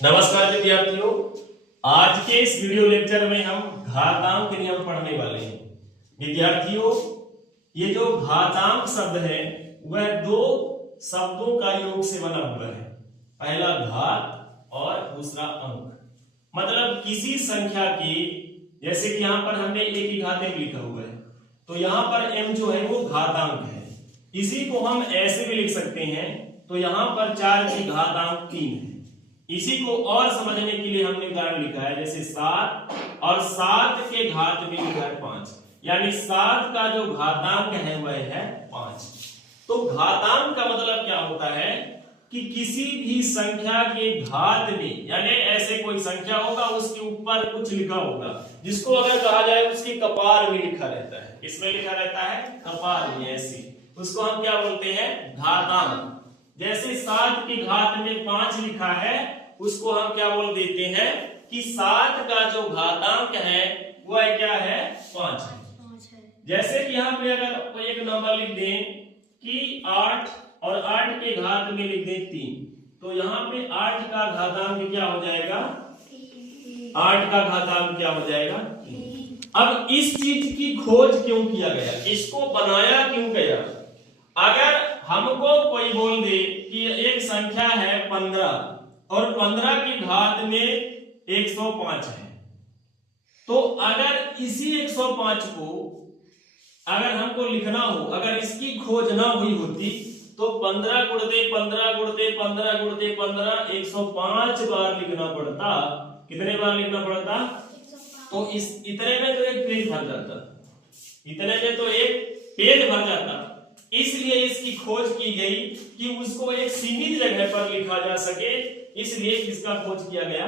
नमस्कार विद्यार्थियों, आज के इस वीडियो लेक्चर में हम घातांक नियम पढ़ने वाले हैं। विद्यार्थियों, ये जो घातांक शब्द है वह दो शब्दों का योग से बना हुआ है। पहला घात और दूसरा अंक। मतलब किसी संख्या की, जैसे कि यहाँ पर हमने a की घात m लिखा हुआ है, तो यहाँ पर m जो है वो घातांक है। इसी को हम ऐसे भी लिख सकते हैं, तो यहाँ पर 4 की घातांक 3 है। इसी को और समझने के लिए हमने उदाहरण लिखा है, जैसे 7 और 7 के घात में लिखा है 5, यानी 7 का जो घातांक है वह है 5। तो घातांक का मतलब क्या होता है कि किसी भी संख्या के घात में, यानी ऐसे कोई संख्या होगा उसके ऊपर कुछ लिखा होगा, जिसको अगर कहा जाए उसके कपार में लिखा रहता है। इसमें लिखा रहता है कपार में, ऐसे उसको हम क्या बोलते हैं? घातांक। जैसे 7 की घात में 5 लिखा है, उसको हम क्या बोल देते हैं कि 7 का जो घातांक है वह क्या है? 5 है। जैसे कि यहाँ पे अगर कोई एक नंबर लिख दें कि 8 और 8 के घात में लिख दें 3, तो यहाँ पे 8 का घातांक क्या हो जाएगा? 8 का घातांक क्या हो जाएगा? अब इस चीज की खोज क्यों किया गया, इसको बनाया क्यों गया? अगर हमको कोई बोल दे कि एक संख्या है 15 और 15 की घात में 105 है, तो अगर इसी 105 को अगर हमको लिखना हो, अगर इसकी खोज ना हुई होती, तो 15 गुणते 15 गुणते 15 गुणते 15 105 बार लिखना पड़ता। कितने बार लिखना पड़ता? तो इस इतने में तो एक पेज भर जाता, इतने में तो एक पेज भर जाता। इसलिए इसकी खोज की गई कि उसको एक सीमित जगह पर लिखा जा सके, इसलिए इसका खोज किया गया।